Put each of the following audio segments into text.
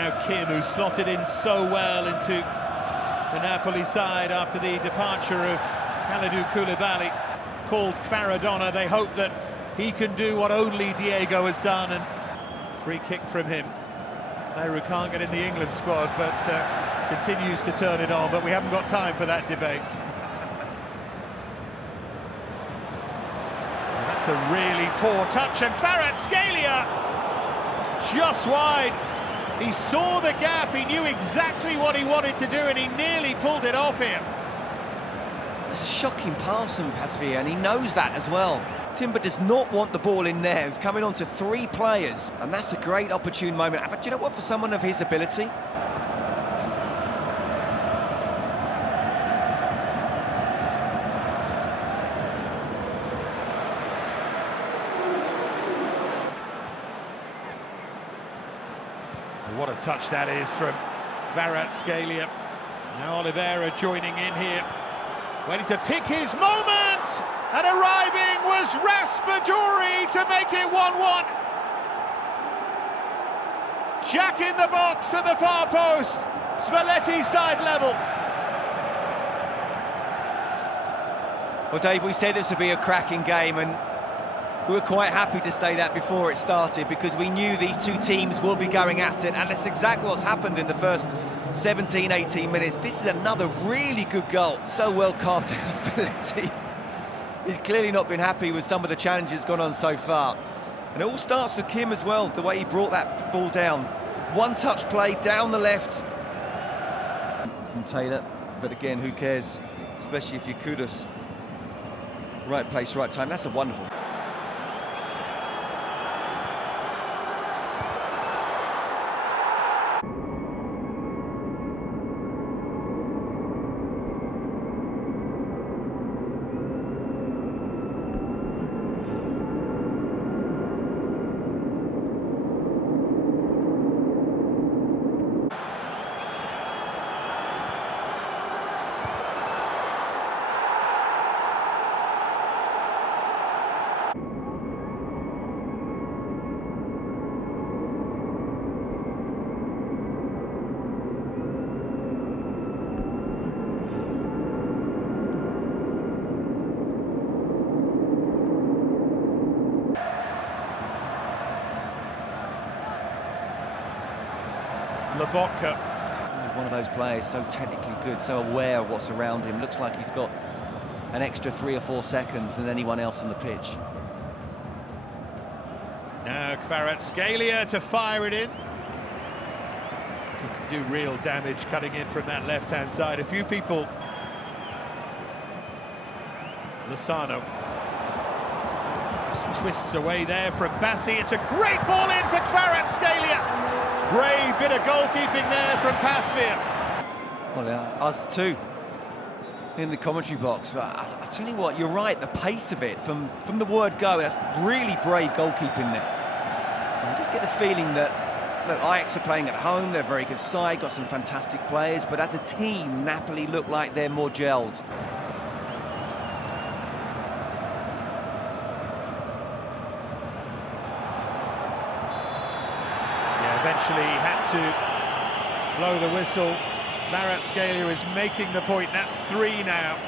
Now Kim, who slotted in so well into the Napoli side after the departure of Kalidou Koulibaly, called Kvaratskhelia. They hope that he can do what only Diego has done, and free kick from him. Player who can't get in the England squad, but continues to turn it on, but we haven't got time for that debate. And that's a really poor touch, and Kvaratskhelia just wide. He saw the gap, he knew exactly what he wanted to do, and he nearly pulled it off here. It's a shocking pass from Pasveer, and he knows that as well. Timber does not want the ball in there. He's coming on to 3 players, and that's a great opportune moment. But do you know what, for someone of his ability? What a touch that is from Kvaratskhelia. Now Oliveira joining in here, waiting to pick his moment, and arriving was Raspadori to make it 1-1. Jack in the box at the far post, Spalletti side level. Well, Dave, we said this would be a cracking game, and we were quite happy to say that before it started, because we knew these two teams will be going at it, and that's exactly what's happened in the first 17, 18 minutes. This is another really good goal. So well carved out Spalletti. He's clearly not been happy with some of the challenges gone on so far. And it all starts with Kim as well, the way he brought that ball down. One-touch play down the left from Taylor, but again, who cares? Especially if you're Kudus. Right place, right time. That's a wonderful. Lobotka. One of those players so technically good, so aware of what's around him. Looks like he's got an extra 3 or 4 seconds than anyone else on the pitch. Now Kvaratskhelia to fire it in. Could do real damage cutting in from that left-hand side. A few people. Lozano just twists away there from Bassi. It's a great ball in for Kvaratskhelia. Brave bit of goalkeeping there from Pasveer. Well, us too in the commentary box. But I tell you what, you're right. The pace of it from the word go, that's really brave goalkeeping there. I just get the feeling that, look, Ajax are playing at home. They're a very good side, got some fantastic players, but as a team, Napoli look like they're more gelled. Eventually had to blow the whistle. Kvaratskhelia is making the point. That's 3 now.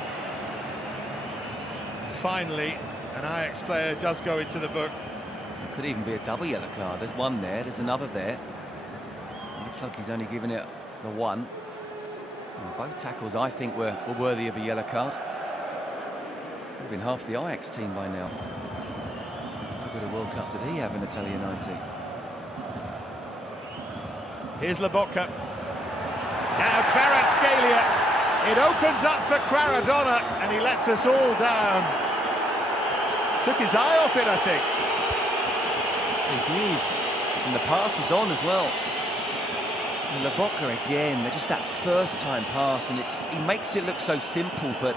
Finally, an Ajax player does go into the book. Could even be a double yellow card. There's one there, there's another there. Looks like he's only given it the one. And both tackles, I think, were worthy of a yellow card. Would have been half the Ajax team by now. How good a World Cup did he have in Italia 90? Here's Lobotka. Now Kvaratskhelia. It opens up for Kvaratskhelia, and he lets us all down. Took his eye off it, I think. He did. And the pass was on as well. And Lobotka again, just that first time pass, and he makes it look so simple, but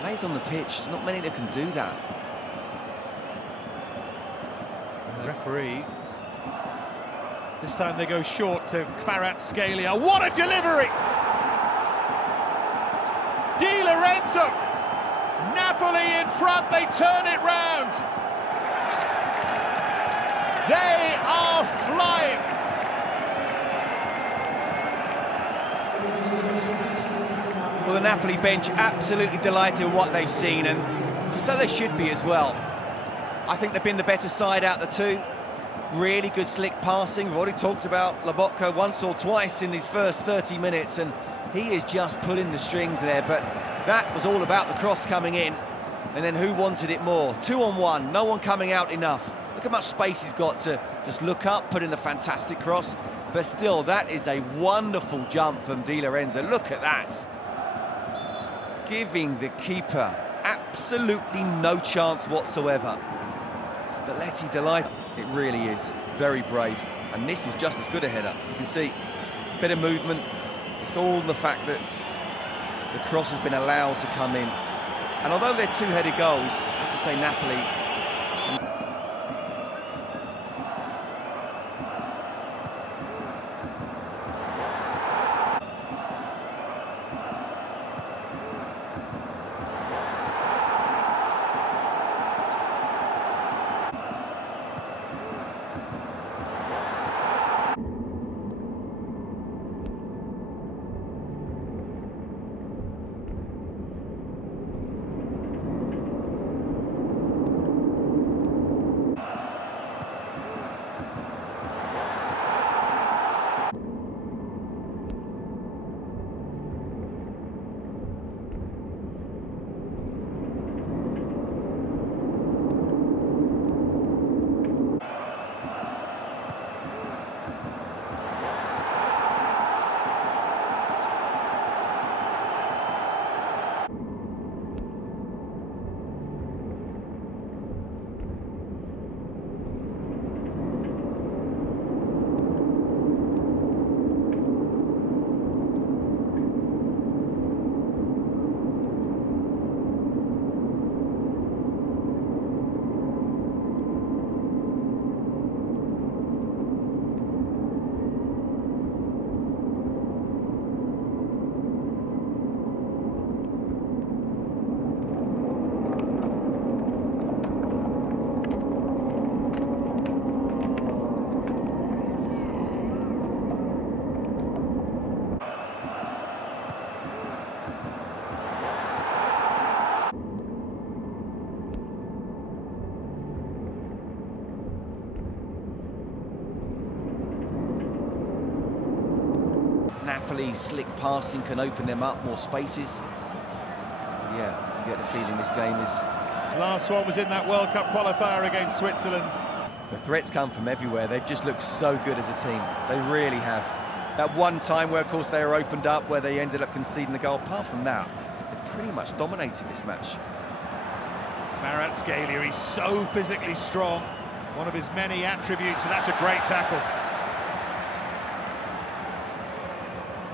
plays on the pitch. There's not many that can do that. And the referee. This time they go short to Kvaratskhelia. What a delivery! Di Lorenzo. Napoli in front, they turn it round. They are flying. Well, the Napoli bench absolutely delighted with what they've seen, and so they should be as well. I think they've been the better side out of the two. Really good slick passing. We've already talked about Lobotka once or twice in his first 30 minutes, and he is just pulling the strings there, but that was all about the cross coming in, and then who wanted it more? 2-on-1, no one coming out enough. Look how much space he's got to just look up, put in a fantastic cross, but still, that is a wonderful jump from Di Lorenzo. Look at that. Giving the keeper absolutely no chance whatsoever. Spalletti delighted. It really is very brave, and this is just as good a header. You can see a bit of movement. It's all the fact that the cross has been allowed to come in, and although they're two-headed goals, I have to say Napoli. Napoli's slick passing can open them up, more spaces. But yeah, you get the feeling this game is... The last one was in that World Cup qualifier against Switzerland. The threats come from everywhere. They've just looked so good as a team. They really have. That one time where, of course, they were opened up, where they ended up conceding the goal. Apart from that, they pretty much dominated this match. Kvaratskhelia, he's so physically strong. One of his many attributes, but that's a great tackle.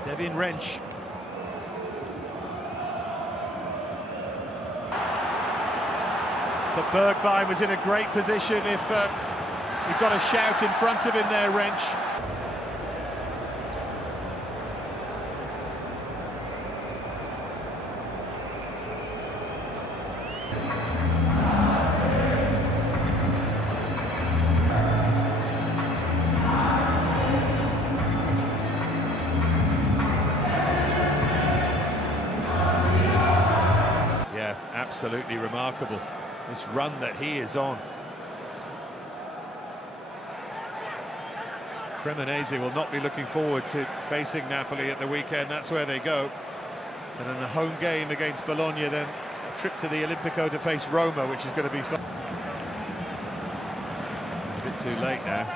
Devin Wrench. But Bergwijn was in a great position if he got a shout in front of him there, Wrench. Yeah, absolutely remarkable. This run that he is on. Cremonese will not be looking forward to facing Napoli at the weekend. That's where they go. And in a home game against Bologna, then a trip to the Olimpico to face Roma, which is going to be fun. A bit too late now.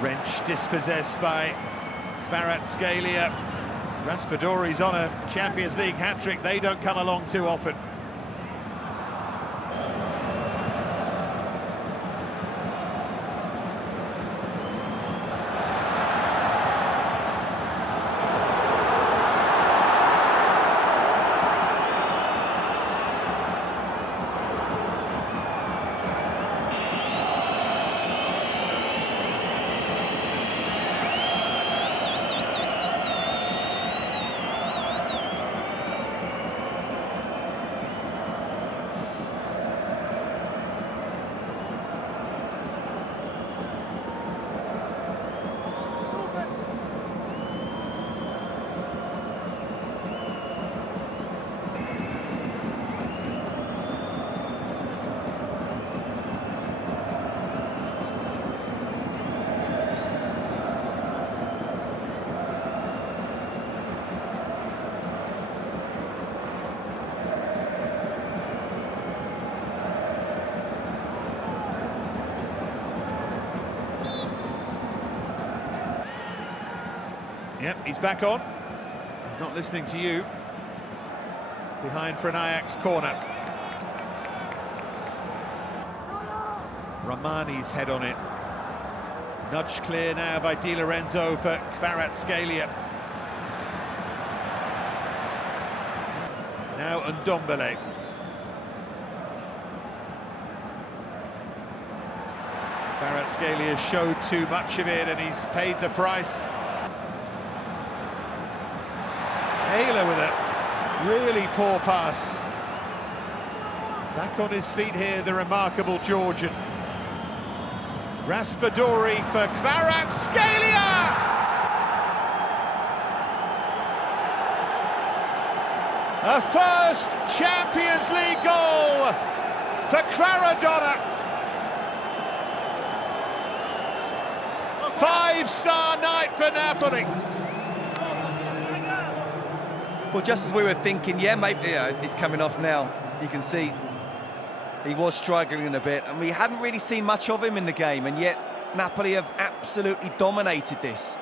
Wrench dispossessed by Kvaratskhelia. Raspadori's on a Champions League hat-trick. They don't come along too often. Yep, he's back on. He's not listening to you. Behind for an Ajax corner. Romani's head on it. Nudged clear now by Di Lorenzo for Kvaratskhelia. Now Ndombele. Kvaratskhelia showed too much of it and he's paid the price. Taylor with a really poor pass. Back on his feet here, the remarkable Georgian. Raspadori for Kvaratskhelia! A first Champions League goal for Kvaratskhelia. Five-star night for Napoli. Well, just as we were thinking, yeah, maybe he's coming off now. You can see he was struggling a bit, and we hadn't really seen much of him in the game, and yet Napoli have absolutely dominated this.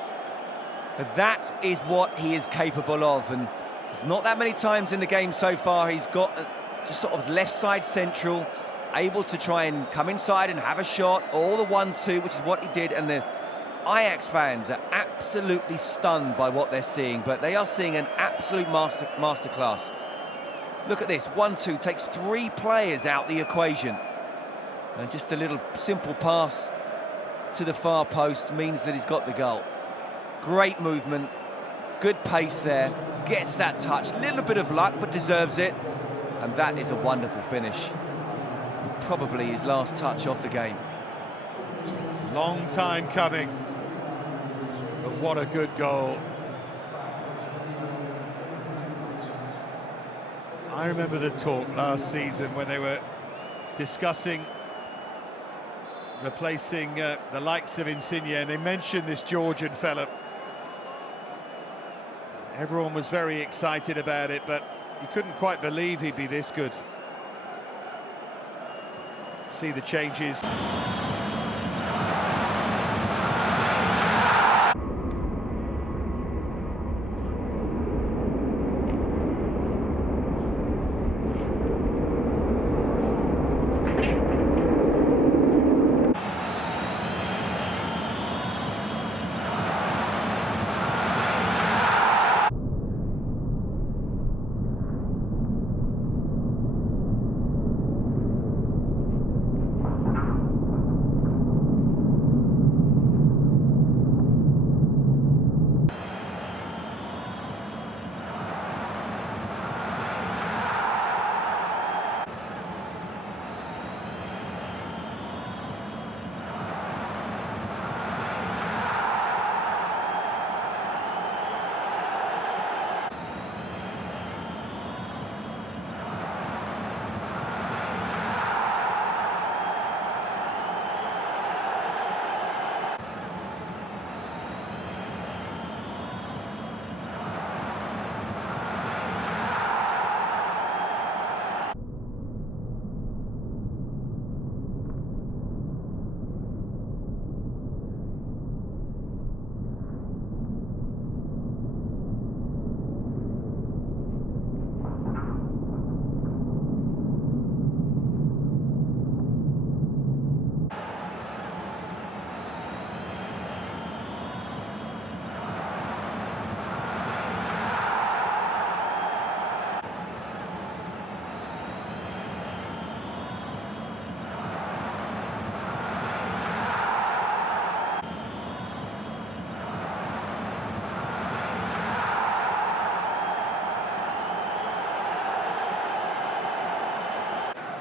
But that is what he is capable of, and there's not that many times in the game so far he's got just sort of left side central, able to try and come inside and have a shot, or the 1-2, which is what he did, and the Ajax fans are absolutely stunned by what they're seeing, but they are seeing an absolute masterclass. Look at this, 1-2 takes 3 players out the equation. And just a little simple pass to the far post means that he's got the goal. Great movement, good pace there, gets that touch, little bit of luck, but deserves it. And that is a wonderful finish. Probably his last touch of the game. Long time coming, but what a good goal. I remember the talk last season when they were discussing replacing the likes of Insigne, and they mentioned this Georgian fella. Everyone was very excited about it, but you couldn't quite believe he'd be this good. See the changes.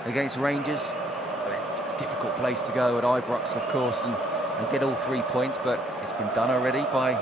Against Rangers, a difficult place to go at Ibrox, of course, and get all 3 points, but it's been done already by